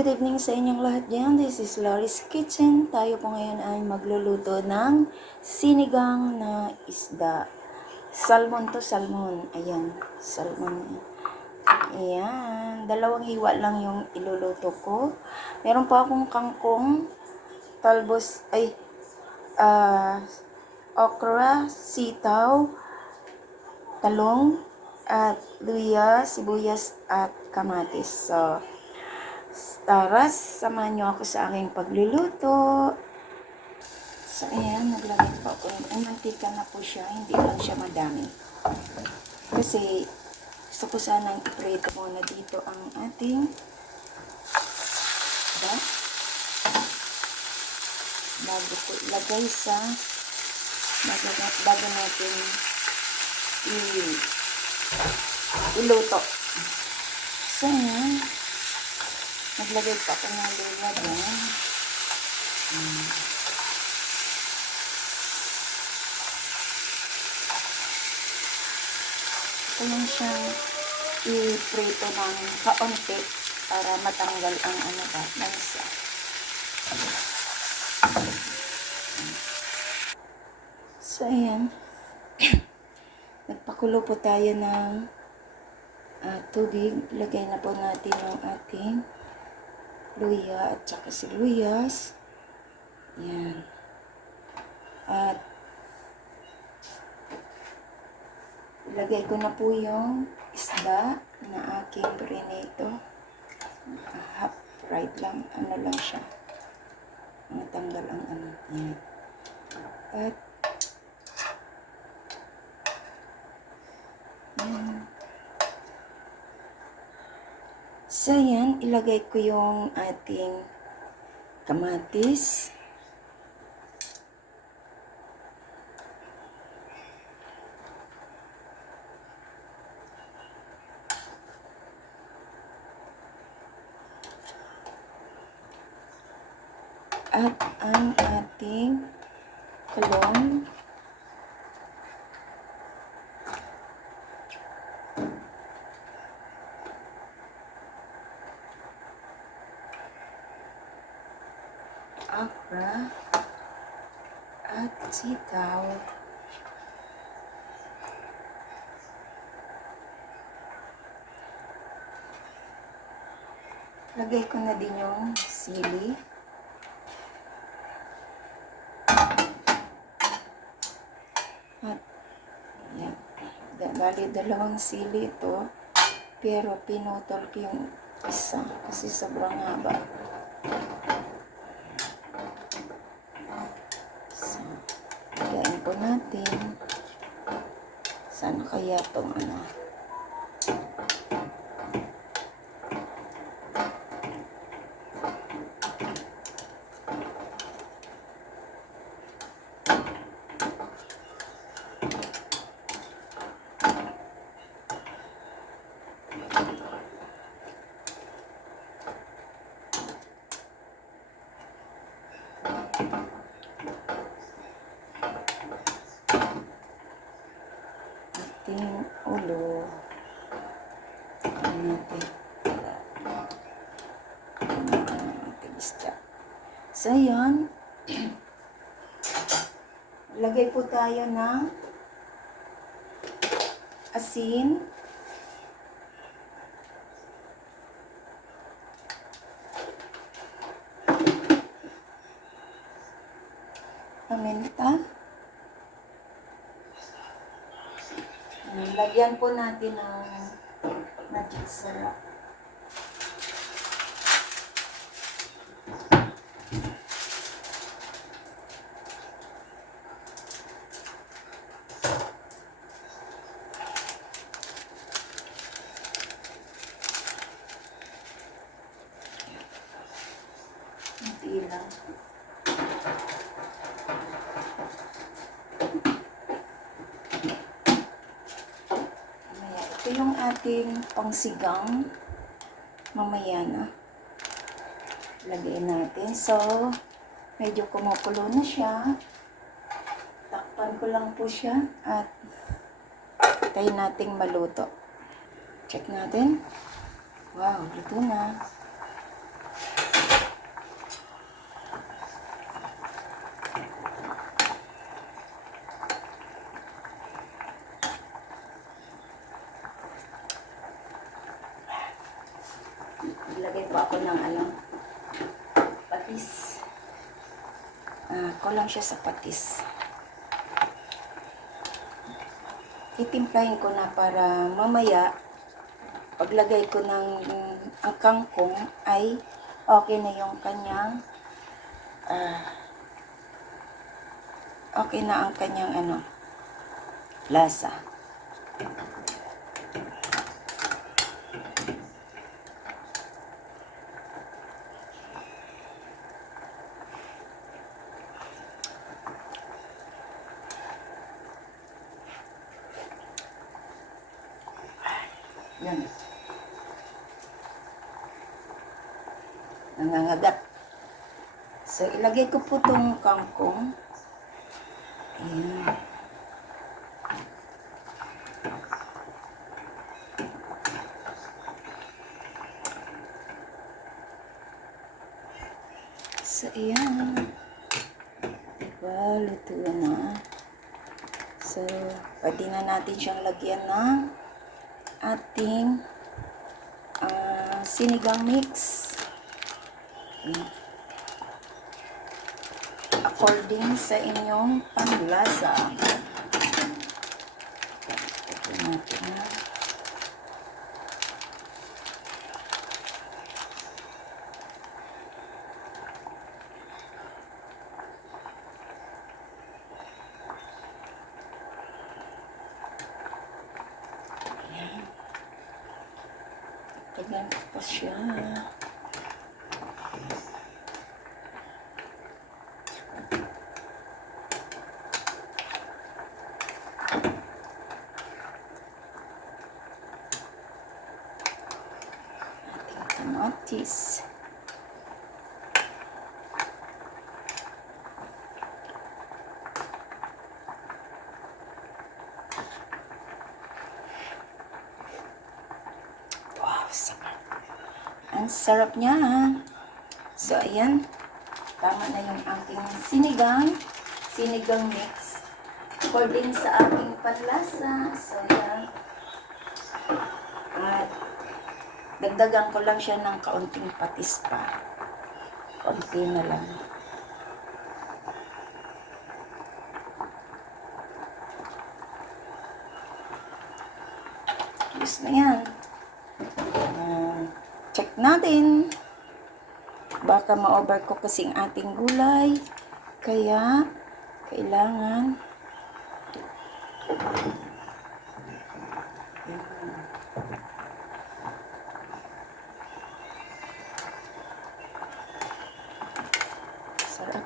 Good evening sa inyong lahat dyan. This is Laurie's Kitchen. Tayo po ngayon ay magluluto ng sinigang na isda. Salmon to, salmon. Ayan, salmon. Ayan, dalawang hiwa lang yung iluluto ko. Meron pa akong kangkong, talbos, okra, sitaw, talong, at luya, sibuyas, at kamatis. So, tara, samahan nyo ako sa aking pagluluto. So, ayan, naglagay pa ako. Ang mantika na po siya, hindi lang siya madami. Kasi, gusto ko sanang iprito muna dito ang ating isda. Bago ko ilagay sa bago natin iluto. So, ayan. Naglagay pa ako ng luya dyan. Ito yung siyang i-prito ng kaunti para matanggal ang lansa. So, ayan. Nagpakulo po tayo ng tubig. Lagay na po natin yung ating luya at saka sibuyas. Yan. At ilagay ko na po yung isda na aking prinito. Half fried lang. Ano lang siya. Matanggal ang Yan. At yan. So, yan, ilagay ko yung ating kamatis. At ang ating talong. Okra at sitaw. Lagay ko na din yung sili. At yan. Bali, dalawang sili ito. Pero pinutol ko yung isa kasi sobrang haba. Lagayin po natin. Sana kaya itong ating ulo. Natin ating isda. So, yun. Lagay po tayo ng asin. Paminta. Lagyan po natin ng magic sarap. Hindi lang. Ito yung ating pangsigang. Mamaya na. Lagay natin. So, medyo kumukulo na siya. Takpan ko lang po siya. At tayo nating maluto. Check natin. Wow, luto na. Ilagay po ako ng patis. Kulang siya sa patis. Titimplahin ko na para mamaya paglagay ko ng ang kangkong ay okay na yung kanyang okay na ang kanyang lasa. Yan. Nangangagat. So, ilagay ko po itong kangkong. Ayan. So, ayan. Diba, luto na. So, pwede na natin siyang lagyan ng ating sinigang mix. According sa inyong panlasa. Ito natin na. Tignan ko pa siya. Ating kamatis. Ang sarap niya. So, ayan. Tama na yung aking sinigang mix. According sa aking panlasa. So, ayan. At dagdagan ko lang siya ng kaunting patis pa. Kaunti na lang. Yes na yan. Check natin. Baka ma-overcook kasing ating gulay. Kaya, kailangan sarap.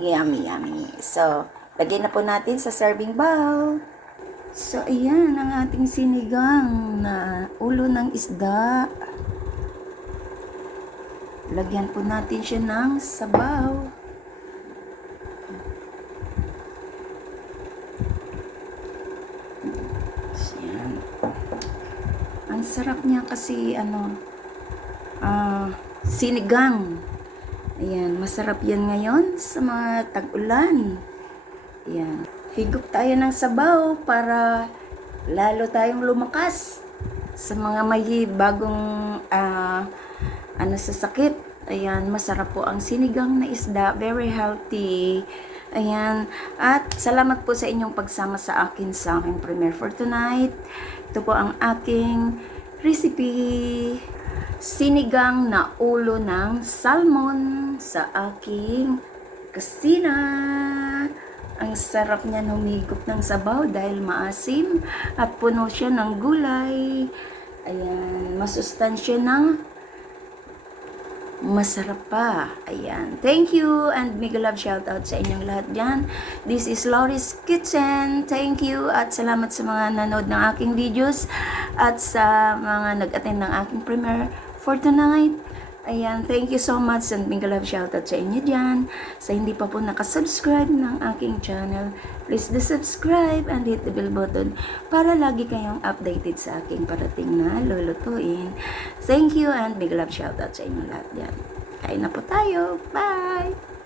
Yummy, yummy. So, lagyan na po natin sa serving bowl. So, ayan ang ating sinigang na ulo ng isda. Lagyan po natin siya ng sabaw. So, ayan. Ang sarap niya kasi, sinigang. Ayan, masarap yan ngayon sa mga tag-ulan. Ayan. Higop tayo ng sabaw para lalo tayong lumakas sa mga may bagong sa sakit. Ayan, masarap po ang sinigang na isda. Very healthy. Ayan. At salamat po sa inyong pagsama sa akin sa aking premiere for tonight. Ito po ang aking recipe. Sinigang na ulo ng salmon sa aking kusina. Ang sarap niya humigop ng sabaw dahil maasim at puno siya ng gulay. Ayan, masustansya ng masarap pa. Ayan. Thank you and mega love shout out sa inyong lahat dyan. This is Lori's Kitchen. Thank you at salamat sa mga nanood ng aking videos at sa mga nag-attend ng aking premiere for tonight. Ayan, thank you so much and big love shoutout sa inyo dyan. Sa hindi pa po nakasubscribe ng aking channel, please subscribe and hit the bell button para lagi kayong updated sa aking parating na lulutuin. Thank you and big love shoutout sa inyo lahat dyan. Kain na po tayo. Bye!